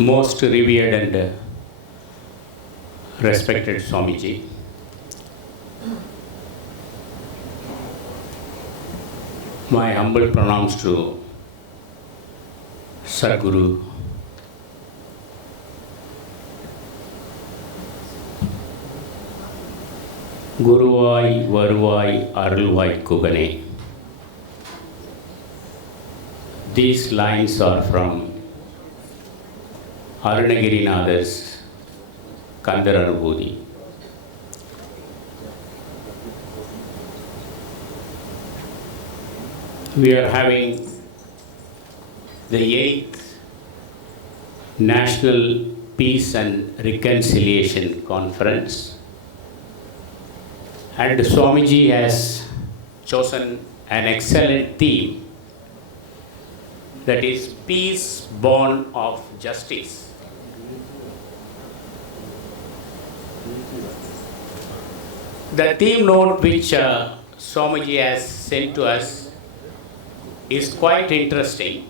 Most revered and respected Swamiji, my humble pranams to Sadguru, Guruvai Varuvai Arulvai Kugane. These lines are from Arunagirinath's Kandaranubhuti. We are having the 8th National Peace and Reconciliation Conference, and Swamiji has chosen an excellent theme, that is peace born of justice. The theme note which Swamiji has sent to us is quite interesting.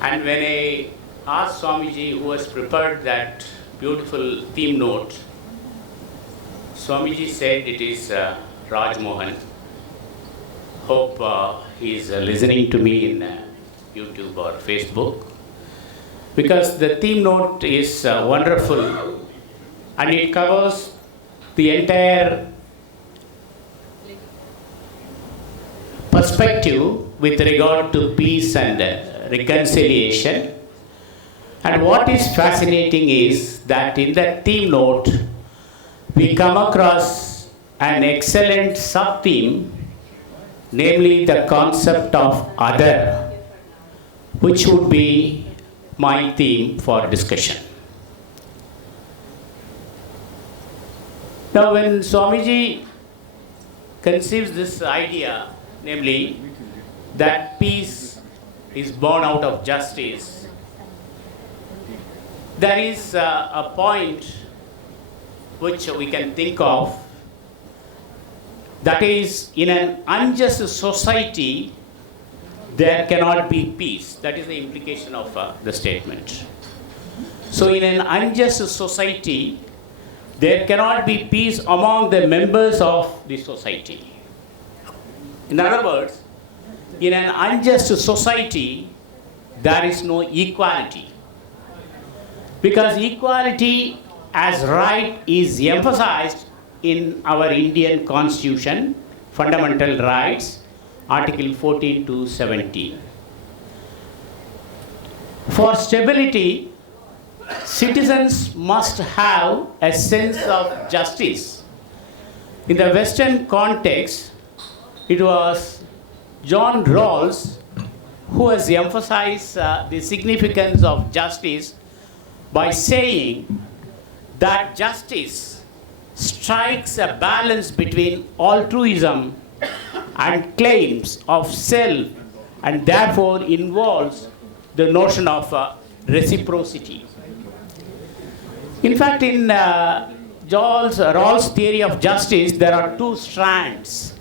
And when I asked Swamiji, who has prepared that beautiful theme note, Swamiji said it is MOHAN. Hope he is listening to me in YouTube or Facebook, because the theme note is wonderful and it covers the entire perspective with regard to peace and reconciliation. And what is fascinating is that in that theme note we come across an excellent sub-theme, namely the concept of other, which would be my theme for discussion. Now, when Swamiji conceives this idea, namely that peace is born out of justice, there is a point which we can think of, that is, in an unjust society there cannot be peace. That is the implication of the statement. So in an unjust society there cannot be peace among the members of the society. In other words, in an unjust society there is no equality, because equality as right is emphasized in our Indian Constitution, Fundamental Rights, Article 14 to 17. For stability, citizens must have a sense of justice. In the Western context, it was John Rawls who has emphasized the significance of justice by saying that justice strikes a balance between altruism and claims of self, and therefore involves the notion of reciprocity. In fact, in Rawls' theory of justice, there are two strands.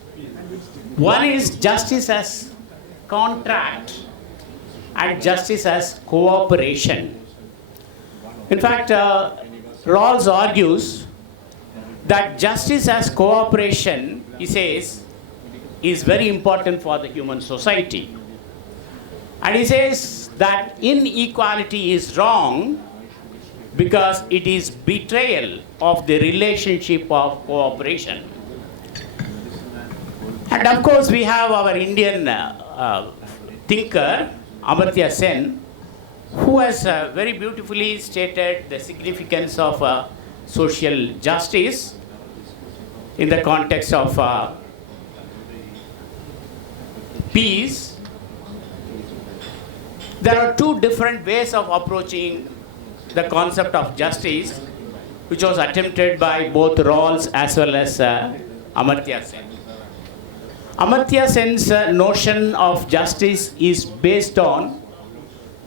One is justice as contract and justice as cooperation. In fact, Rawls argues that justice as cooperation, he says, is very important for the human society. And he says that inequality is wrong because it is betrayal of the relationship of cooperation. And of course, we have our Indian thinker, Amartya Sen, who has very beautifully stated the significance of social justice in the context of peace. There are two different ways of approaching the concept of justice, which was attempted by both Rawls as well as Amartya Sen. Amartya Sen's notion of justice is based on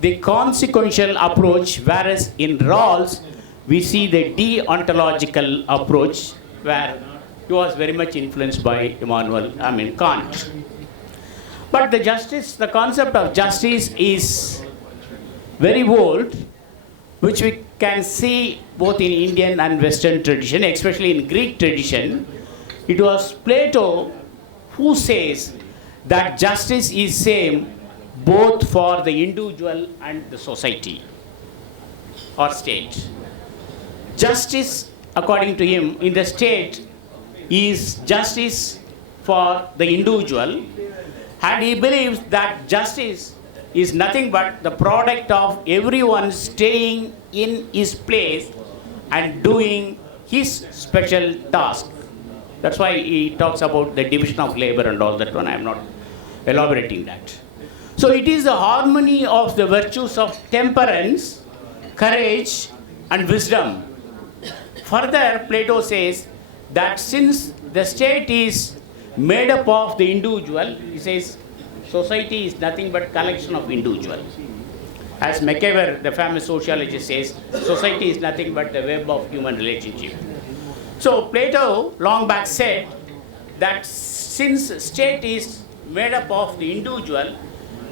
the consequential approach, whereas in Rawls we see the deontological approach, where he was very much influenced by Kant. But the concept of justice is very old, which we can see both in Indian and Western tradition, especially in Greek tradition. It was Plato who says that justice is same both for the individual and the society or state. Justice, according to him, in the state is justice for the individual, and he believes that justice is nothing but the product of everyone staying in his place and doing his special task. That's why he talks about the division of labor and all that one. I am not elaborating that. So it is the harmony of the virtues of temperance, courage, and wisdom. Further, Plato says that since the state is made up of the individual, he says society is nothing but collection of individuals. As McKeever, the famous sociologist, says, society is nothing but the web of human relationship. So Plato long back said that since state is made up of the individual,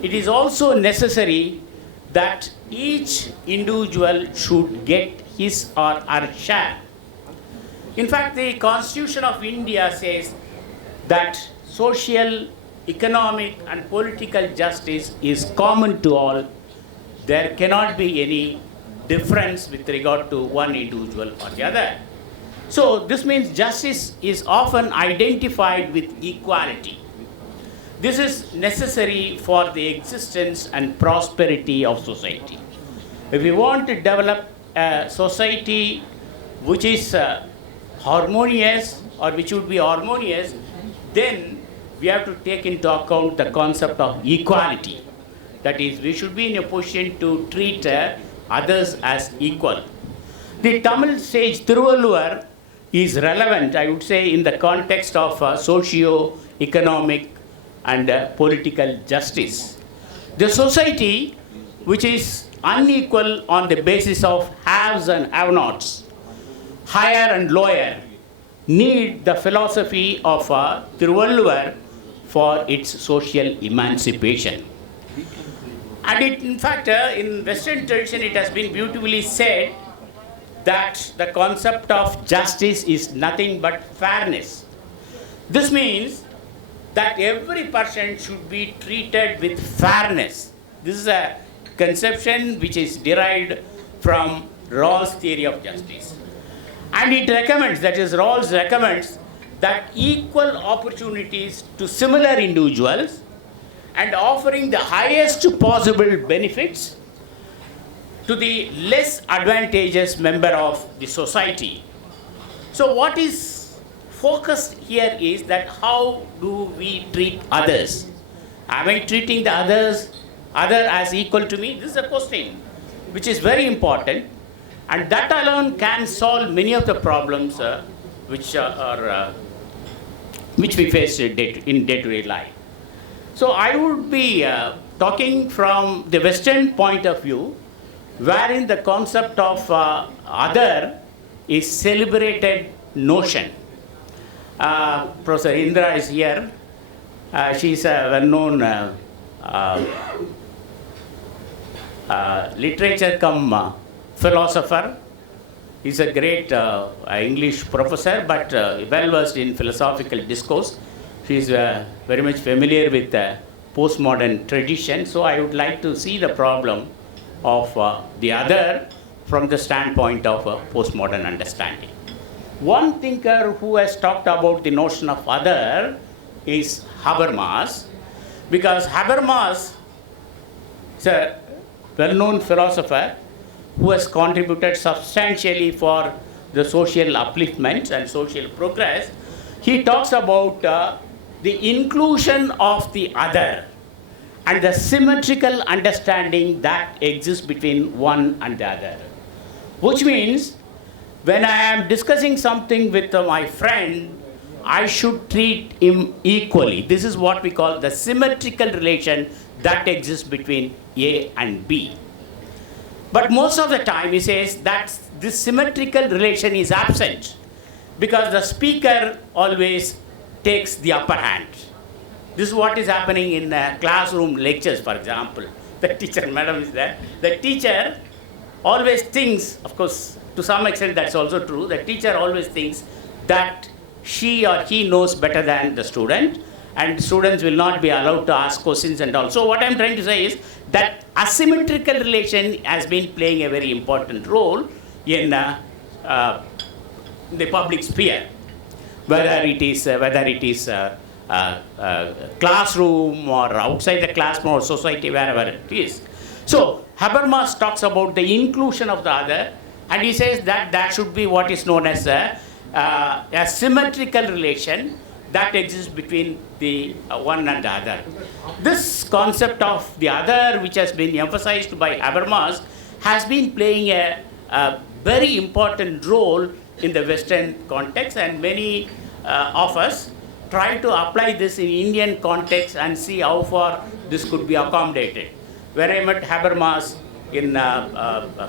it is also necessary that each individual should get his or her share. In fact, the Constitution of India says that social, economic, and political justice is common to all. There cannot be any difference with regard to one individual or the other. So this means justice is often identified with equality. This is necessary for the existence and prosperity of society. If we want to develop a society which is harmonious or which would be harmonious, then we have to take into account the concept of equality. That is, we should be in a position to treat others as equal. The Tamil sage Thiruvalluvar is relevant, I would say, in the context of socio-economic and political justice. The society which is unequal on the basis of haves and have-nots, higher and lower, need the philosophy of Thiruvalluvar for its social emancipation. And it, in fact, in Western tradition, it has been beautifully said that the concept of justice is nothing but fairness. This means that every person should be treated with fairness. This is a conception which is derived from Rawls' theory of justice. And it recommends, that is, Rawls recommends that equal opportunities to similar individuals and offering the highest possible benefits to the less advantageous member of the society. So what is focused here is that how do we treat others? Am I treating the other as equal to me? This is a question which is very important, and that alone can solve many of the problems which we face in day-to-day life. So I would be talking from the Western point of view, wherein the concept of other is celebrated notion. Professor Indra is here. She is a well-known literature come philosopher. He's a great English professor, but well-versed in philosophical discourse. She is very much familiar with postmodern tradition. So I would like to see the problem of the other from the standpoint of postmodern understanding. One thinker who has talked about the notion of other is Habermas, because Habermas is a well-known philosopher who has contributed substantially for the social upliftment and social progress. He talks about the inclusion of the other and the symmetrical understanding that exists between one and the other. Which means, when I am discussing something with my friend, I should treat him equally. This is what we call the symmetrical relation that exists between A and B. But most of the time he says that this symmetrical relation is absent because the speaker always takes the upper hand. This is what is happening in classroom lectures, for example. the teacher, madam is there. The teacher always thinks, of course, to some extent that's also true, the teacher always thinks that she or he knows better than the student, and students will not be allowed to ask questions and all. So what I'm trying to say is that asymmetrical relation has been playing a very important role in the public sphere, whether it is classroom or outside the classroom or society, wherever it is. So Habermas talks about the inclusion of the other, and he says that that should be what is known as a symmetrical relation that exists between the one and the other. This concept of the other, which has been emphasized by Habermas, has been playing a very important role in the Western context, and many of us try to apply this in Indian context and see how far this could be accommodated. When I met Habermas in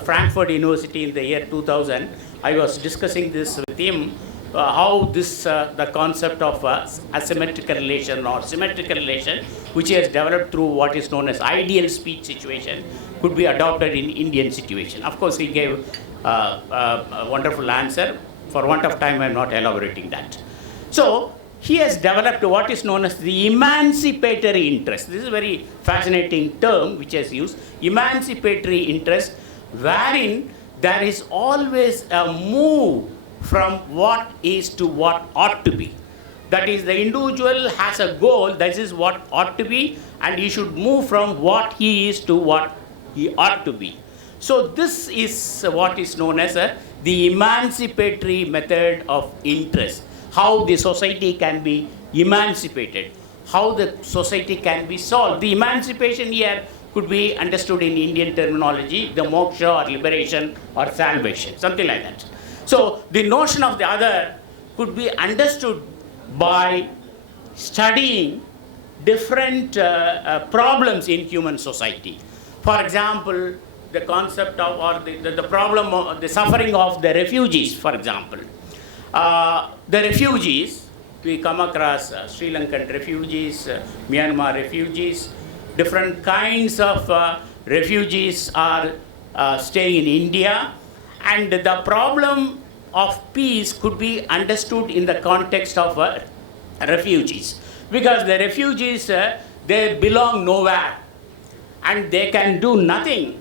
Frankfurt University in the year 2000, I was discussing this with him, how this, the concept of asymmetrical relation or symmetrical relation, which he has developed through what is known as ideal speech situation, could be adopted in Indian situation. Of course, he gave a wonderful answer. For want of time, I am not elaborating that. So, he has developed what is known as the emancipatory interest. This is a very fascinating term which is used. Emancipatory interest, wherein there is always a move from what is to what ought to be. That is, the individual has a goal, this is what ought to be, and he should move from what he is to what he ought to be. So this is what is known as the emancipatory method of interest. How the society can be emancipated, how the society can be solved. The emancipation here could be understood in Indian terminology, the moksha or liberation or salvation, something like that. So the notion of the other could be understood by studying different problems in human society. For example, the concept of, or the problem of the suffering of the refugees, for example. The refugees, we come across Sri Lankan refugees, Myanmar refugees, different kinds of refugees are staying in India, and the problem of peace could be understood in the context of refugees, because the refugees, they belong nowhere and they can do nothing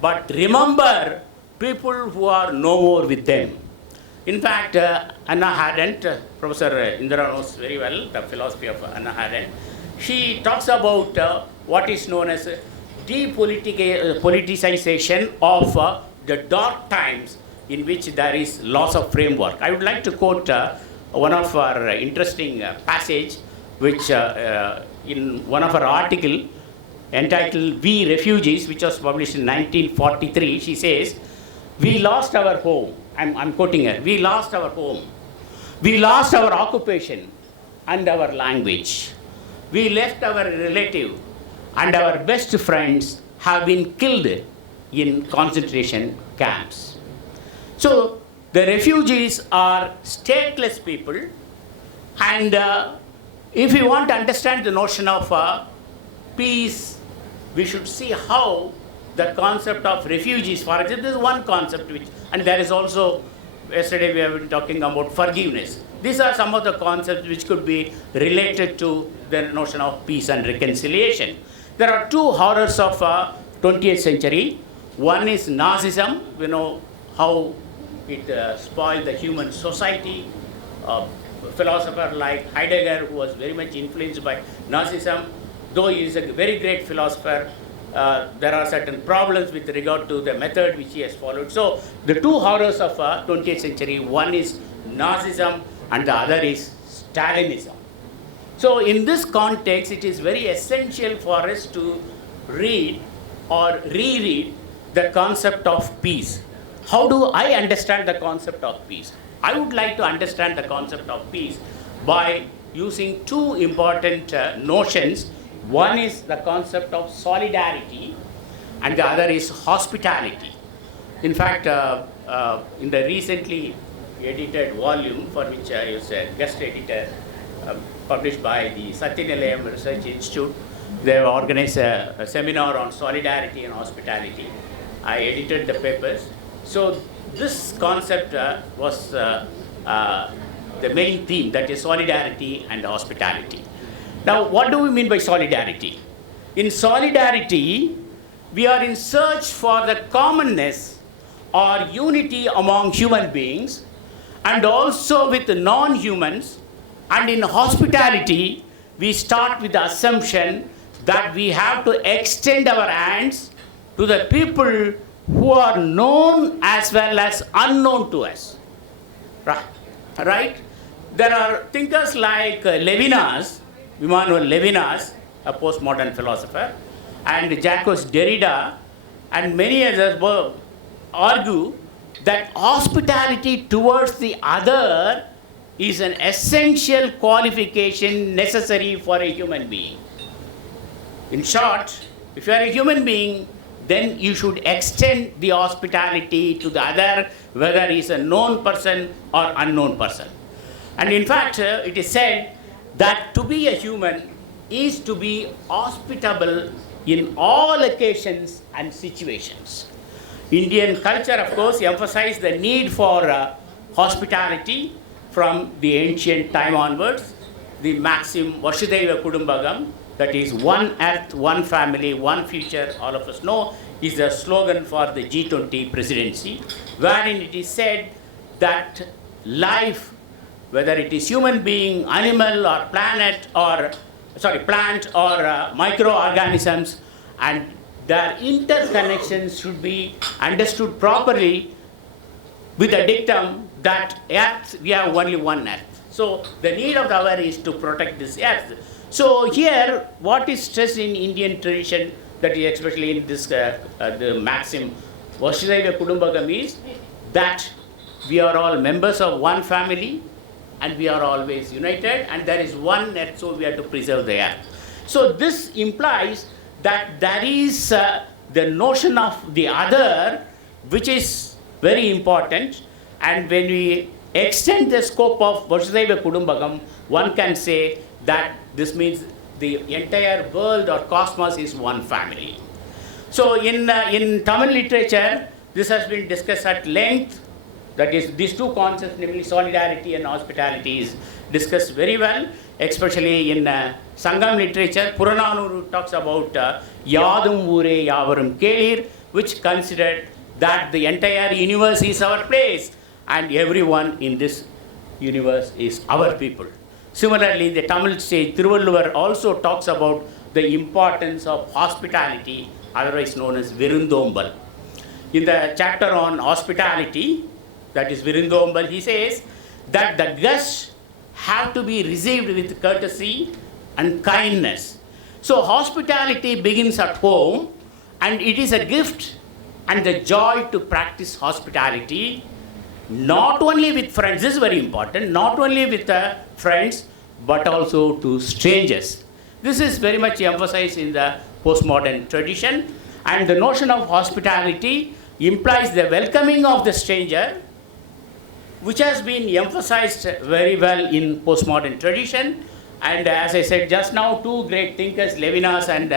but remember people who are no more with them. In fact, Hannah Arendt, Professor Indra knows very well the philosophy of Hannah Arendt. She talks about what is known as depoliticization of the dark times in which there is loss of framework. I would like to quote one of our interesting passage, which in one of her article entitled "We Refugees," which was published in 1943, she says, "We lost our home." I'm quoting her. "We lost our home. We lost our occupation and our language. We left our relative, and our best friends have been killed in concentration camps." So the refugees are stateless people, and if we want to understand the notion of peace, we should see how the concept of refugees, for example, this is one concept which, and there is also, yesterday we have been talking about forgiveness. These are some of the concepts which could be related to the notion of peace and reconciliation. There are two horrors of 20th century. One is Nazism. We know how it spoiled the human society. A philosopher like Heidegger, who was very much influenced by Nazism, though he is a very great philosopher, there are certain problems with regard to the method which he has followed. So the two horrors of 20th century, one is Nazism and the other is Stalinism. So in this context, it is very essential for us to read or reread the concept of peace. How do I understand the concept of peace? I would like to understand the concept of peace by using two important notions. One is the concept of solidarity, and the other is hospitality. In fact, in the recently edited volume, for which I was a guest editor, published by the Satyanilayam Research Institute, They have organized a seminar on solidarity and hospitality. I edited the papers. So this concept was the main theme, that is solidarity and hospitality. Now, what do we mean by solidarity? In solidarity, we are in search for the commonness or unity among human beings and also with the non-humans. And in hospitality, we start with the assumption that we have to extend our hands to the people who are known as well as unknown to us. Right? There are thinkers like Levinas, Emmanuel Levinas, a postmodern philosopher, and Jacques Derrida, and many others argue that hospitality towards the other is an essential qualification necessary for a human being. In short, if you are a human being, then you should extend the hospitality to the other, whether he is a known person or unknown person. And in fact, it is said that to be a human is to be hospitable in all occasions and situations. Indian culture, of course, emphasized the need for hospitality from the ancient time onwards. The maxim Vasudhaiva Kudumbakam, that is one earth, one family, one future, all of us know, is the slogan for the G20 presidency, wherein it is said that life, whether it is human being, animal or plant or microorganisms, and their interconnections should be understood properly with the dictum that earth, we have only one earth. So the need of the hour is to protect this earth. So here, what is stressed in Indian tradition, that is especially in this the maxim Vasudhaiva Kudumbakam, is that we are all members of one family and we are always united, and there is one earth, so we have to preserve the earth. So this implies that there is the notion of the other, which is very important, and when we extend the scope of Vasudhaiva Kudumbakam, one can say that this means the entire world or cosmos is one family. So in Tamil literature, this has been discussed at length. That is, these two concepts, namely solidarity and hospitality, is discussed very well, especially in Sangam literature. Purananuru talks about Yadum Ure Yavarum Kelir, which considered that the entire universe is our place and everyone in this universe is our people. Similarly, the Tamil sage Thiruvalluvar also talks about the importance of hospitality, otherwise known as Virundombal. In the chapter on hospitality, that is Virundombal, he says that the guests have to be received with courtesy and kindness. So hospitality begins at home, and it is a gift and the joy to practice hospitality, not only with friends, this is very important, not only with friends, but also to strangers. This is very much emphasized in the postmodern tradition, and the notion of hospitality implies the welcoming of the stranger, which has been emphasized very well in postmodern tradition. And as I said just now, two great thinkers, Levinas and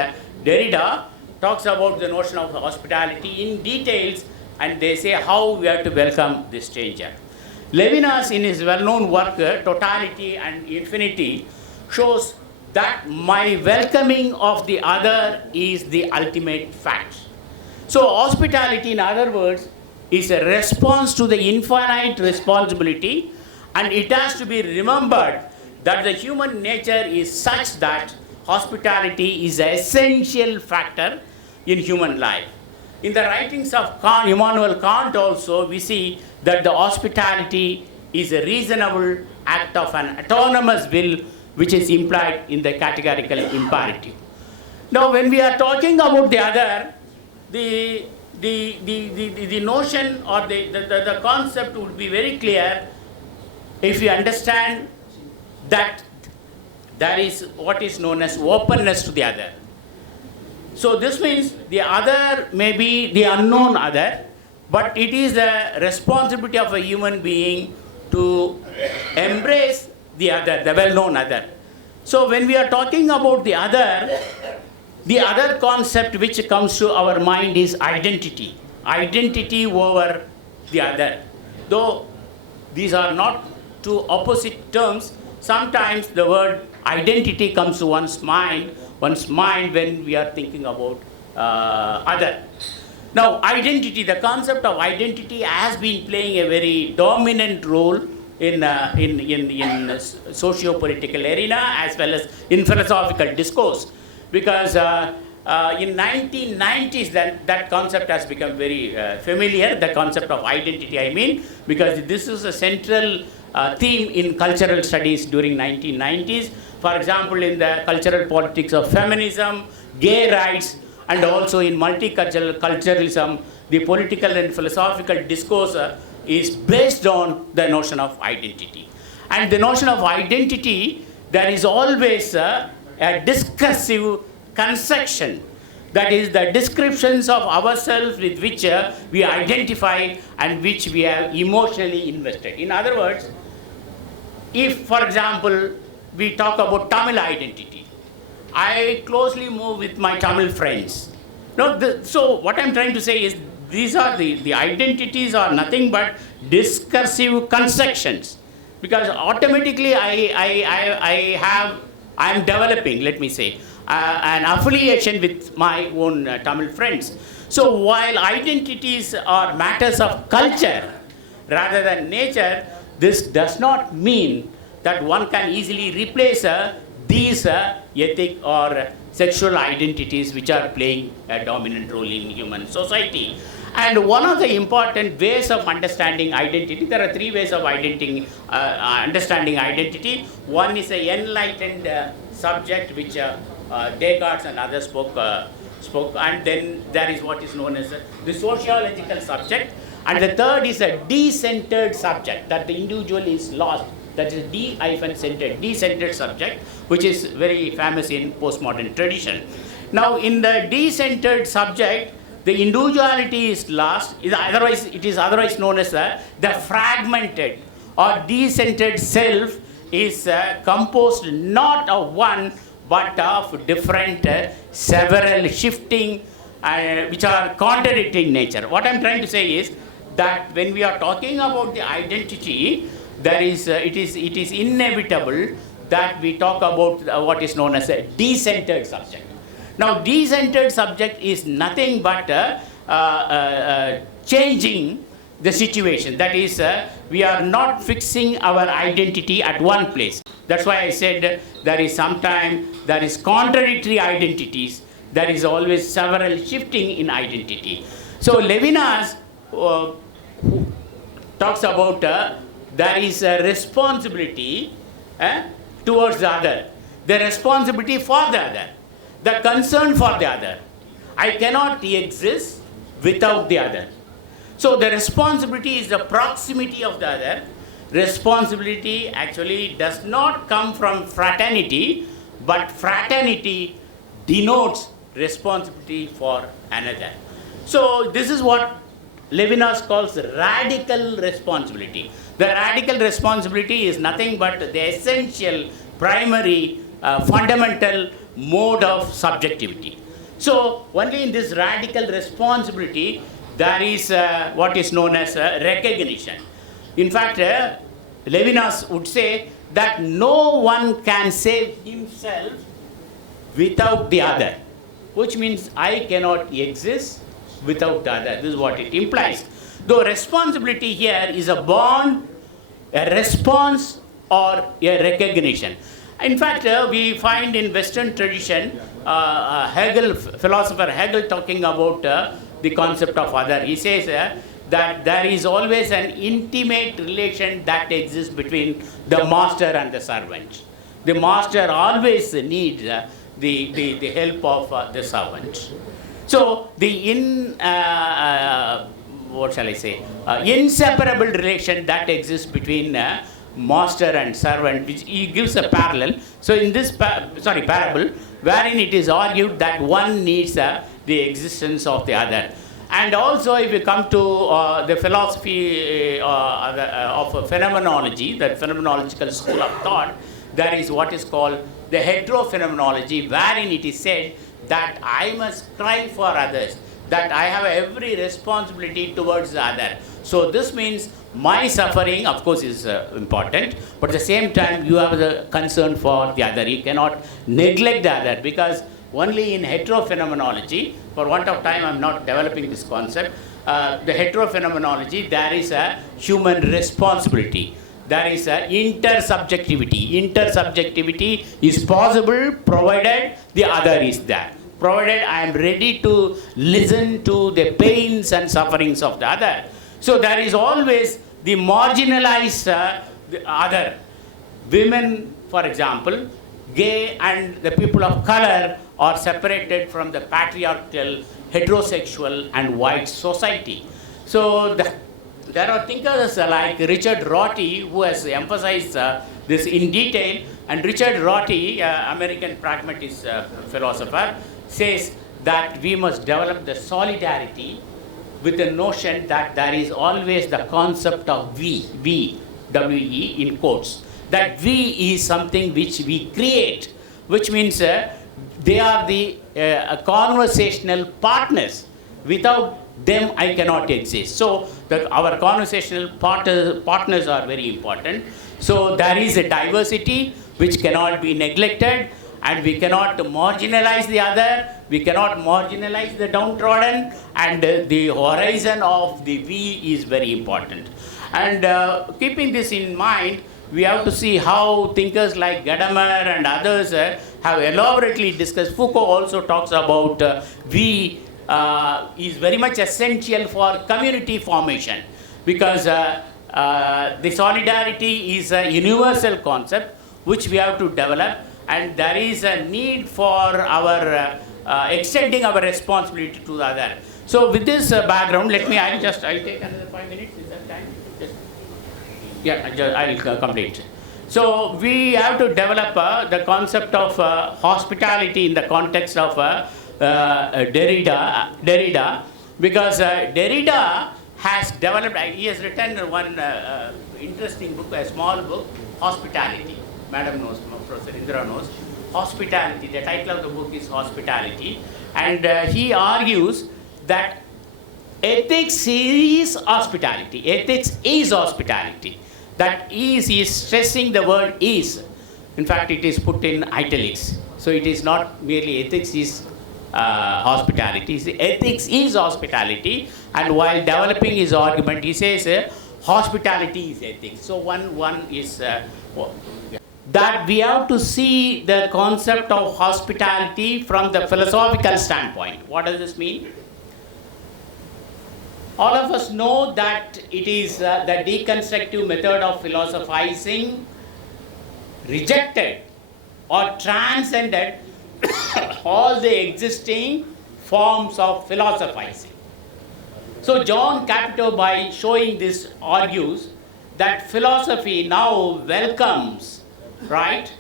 Derrida, talks about the notion of hospitality in details, and they say how we have to welcome the stranger. Levinas, in his well-known work, Totality and Infinity, shows that my welcoming of the other is the ultimate fact. So hospitality, in other words, is a response to the infinite responsibility, and it has to be remembered that the human nature is such that hospitality is an essential factor in human life. In the writings of Immanuel Kant also, we see that the hospitality is a reasonable act of an autonomous will, which is implied in the categorical imperative. Now, when we are talking about the other, the notion or the concept would be very clear if you understand that there is what is known as openness to the other. So this means the other may be the unknown other, but it is the responsibility of a human being to embrace the other, the well-known other. So when we are talking about the other, The other concept which comes to our mind is identity. Identity over the other. Though these are not two opposite terms, sometimes the word identity comes to one's mind when we are thinking about other. Now, identity, the concept of identity has been playing a very dominant role in socio-political arena as well as in philosophical discourse, because in 1990s that concept has become very familiar, the concept of identity, I mean, because this is a central theme in cultural studies during 1990s. For example, in the cultural politics of feminism, gay rights, and also in multiculturalism, the political and philosophical discourse is based on the notion of identity. And the notion of identity, there is always a discursive construction. That is the descriptions of ourselves with which we identify and which we have emotionally invested. In other words, if, for example, we talk about Tamil identity, I closely move with my Tamil friends. So what I'm trying to say is these are the identities are nothing but discursive constructions, because automatically I'm developing, let me say, an affiliation with my own Tamil friends. So while identities are matters of culture rather than nature, this does not mean that one can easily replace these ethnic or sexual identities which are playing a dominant role in human society. And one of the important ways of understanding identity, there are three ways of understanding identity. One is an enlightened subject which Descartes and others spoke, and then there is what is known as the sociological subject, and the third is a de-centered subject, that the individual is lost, that is de-centered subject, which is very famous in postmodern tradition. Now, in the de-centered subject, the individuality is lost, it is otherwise known as the fragmented or de-centered self is composed not of one but of different, several shifting, which are contradictory in nature. What I'm trying to say is that when we are talking about the identity, it is inevitable that we talk about what is known as a de-centered subject. Now, de-centered subject is nothing but changing the situation. That is, we are not fixing our identity at one place. That's why I said there is contradictory identities. There is always several shifting in identity. So Levinas talks about there is a responsibility towards the other, the responsibility for the other, the concern for the other. I cannot exist without the other. So the responsibility is the proximity of the other. Responsibility actually does not come from fraternity, but fraternity denotes responsibility for another. So this is what Levinas calls radical responsibility. The radical responsibility is nothing but the essential, primary, fundamental mode of subjectivity. So only in this radical responsibility there is what is known as recognition. In fact, Levinas would say that no one can save himself without the other, which means I cannot exist without the other. This is what it implies. Though responsibility here is a bond, a response, or a recognition. In fact, we find in Western tradition, philosopher Hegel talking about the concept of other. He says that there is always an intimate relation that exists between the master and the servant. The master always needs the help of the servant. So the inseparable relation that exists between master and servant, which he gives a parallel. So in this parable, wherein it is argued that one needs the existence of the other. And also, if we come to the philosophy of phenomenology, the phenomenological school of thought, there is what is called the heterophenomenology, wherein it is said that I must strive for others, that I have every responsibility towards the other. So this means my suffering, of course, is important, but at the same time, you have the concern for the other. You cannot neglect the other, because only in heterophenomenology, for want of time, I'm not developing this concept. The heterophenomenology, there is a human responsibility. There is a intersubjectivity. Intersubjectivity is possible provided the other is there. Provided I am ready to listen to the pains and sufferings of the other. So there is always the marginalized the other. Women, for example, gay and the people of color are separated from the patriarchal, heterosexual and white society. So there are thinkers like Richard Rorty who has emphasized this in detail, and Richard Rorty, American pragmatist philosopher, says that we must develop the solidarity with the notion that there is always the concept of we, W-E in quotes, that we is something which we create, which means they are the conversational partners. Without them, I cannot exist. So our conversational partners are very important. So there is a diversity which cannot be neglected, and we cannot marginalize the other, we cannot marginalize the downtrodden, and the horizon of the we is very important. And keeping this in mind, we have to see how thinkers like Gadamer and others have elaborately discussed. Foucault also talks about we is very much essential for community formation, because the solidarity is a universal concept which we have to develop, and there is a need for our extending our responsibility to the other. So with this background, I'll take another 5 minutes. Is that time? I'll complete. So we have to develop the concept of hospitality in the context of Derrida, because Derrida has developed, he has written one interesting book, a small book, Hospitality. Madam knows, Professor Indra knows. Hospitality, the title of the book is Hospitality. And he argues that ethics is hospitality. Ethics is hospitality. That is stressing the word is. In fact, it is put in italics. So it is not merely ethics is hospitality. Ethics is hospitality. And while developing his argument, he says hospitality is ethics. So one is that we have to see the concept of hospitality from the philosophical standpoint. What does this mean? All of us know that it is the deconstructive method of philosophizing rejected or transcended all the existing forms of philosophizing. So John Capito, by showing this, argues that philosophy now welcomes, right,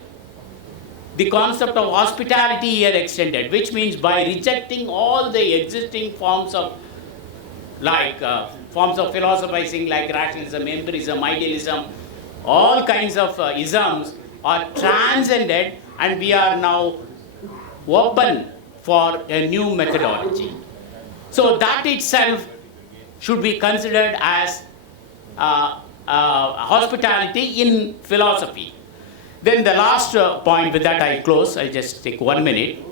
the concept of hospitality here extended, which means by rejecting all the existing forms of philosophizing like rationalism, empirism, idealism, all kinds of isms are transcended, and we are now open for a new methodology. So that itself should be considered as hospitality in philosophy. Then the last point, with that I close, I'll just take 1 minute.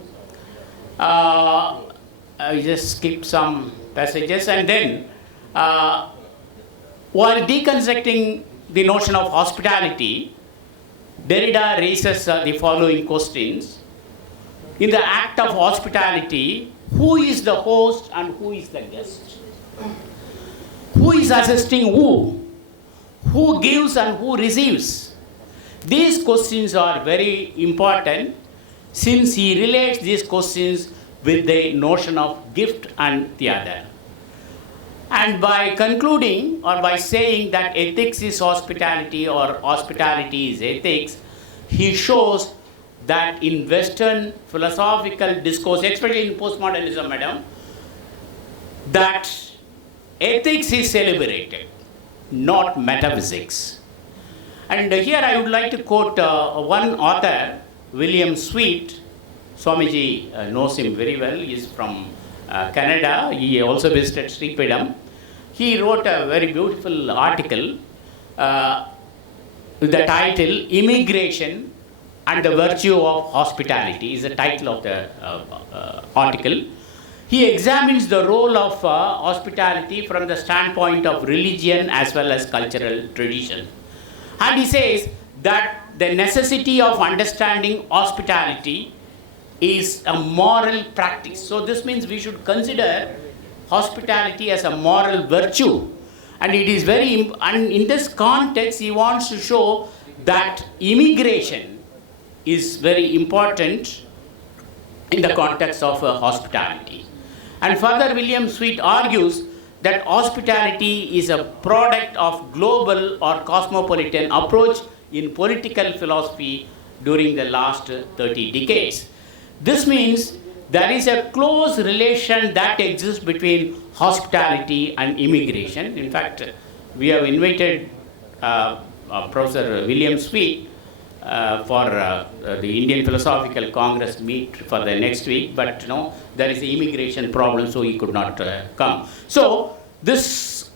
I just skip some passages, and then while deconstructing the notion of hospitality, Derrida raises the following questions. In the act of hospitality, who is the host and who is the guest? Who is assisting who? Who gives and who receives? These questions are very important, since he relates these questions with the notion of gift and the other. And by concluding, or by saying that ethics is hospitality or hospitality is ethics, he shows that in Western philosophical discourse, especially in postmodernism, madam, that ethics is celebrated, not metaphysics. And here I would like to quote one author, William Sweet, Swamiji knows him very well. He is from Canada. He also visited Sri PEETAM. He wrote a very beautiful article with the title Immigration and the Virtue of Hospitality is the title of the article. He examines the role of hospitality from the standpoint of religion as well as cultural tradition. And he says that the necessity of understanding hospitality is a moral practice. So this means we should consider hospitality as a moral virtue. And it is very, and in this context, he wants to show that immigration is very important in the context of hospitality. And further, William Sweet argues that hospitality is a product of global or cosmopolitan approach in political philosophy during the last 30 decades. This means there is a close relation that exists between hospitality and immigration. In fact, we have invited Professor William Sweet for the Indian Philosophical Congress meet for the next week, but there is an immigration problem, so he could not come. So this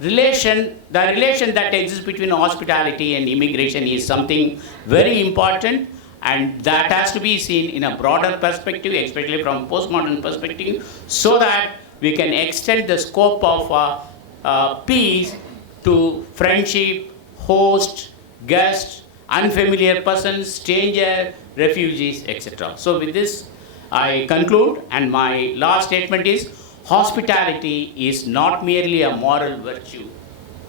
relation, the relation that exists between hospitality and immigration is something very important, and that has to be seen in a broader perspective, especially from postmodern perspective, so that we can extend the scope of peace to friendship, host, guest, unfamiliar persons, stranger, refugees, etc. So with this, I conclude, and my last statement is, hospitality is not merely a moral virtue,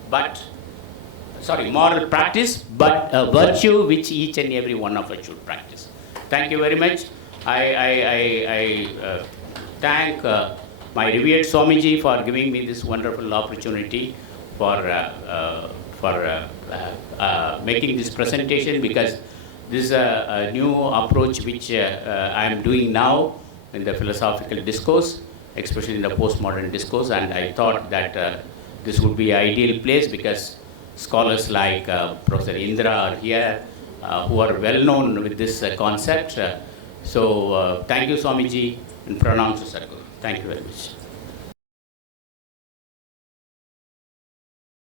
but moral practice, but a virtue which each and every one of us should practice. Thank you very much. I thank my revered Swamiji for giving me this wonderful opportunity for making this presentation, because this is a new approach which I am doing now in the philosophical discourse, especially in the postmodern discourse, and I thought that this would be an ideal place because scholars like Professor Indra are here, who are well known with this concept. So thank you, Swamiji, and pranam to Sadhguru. Thank you very much.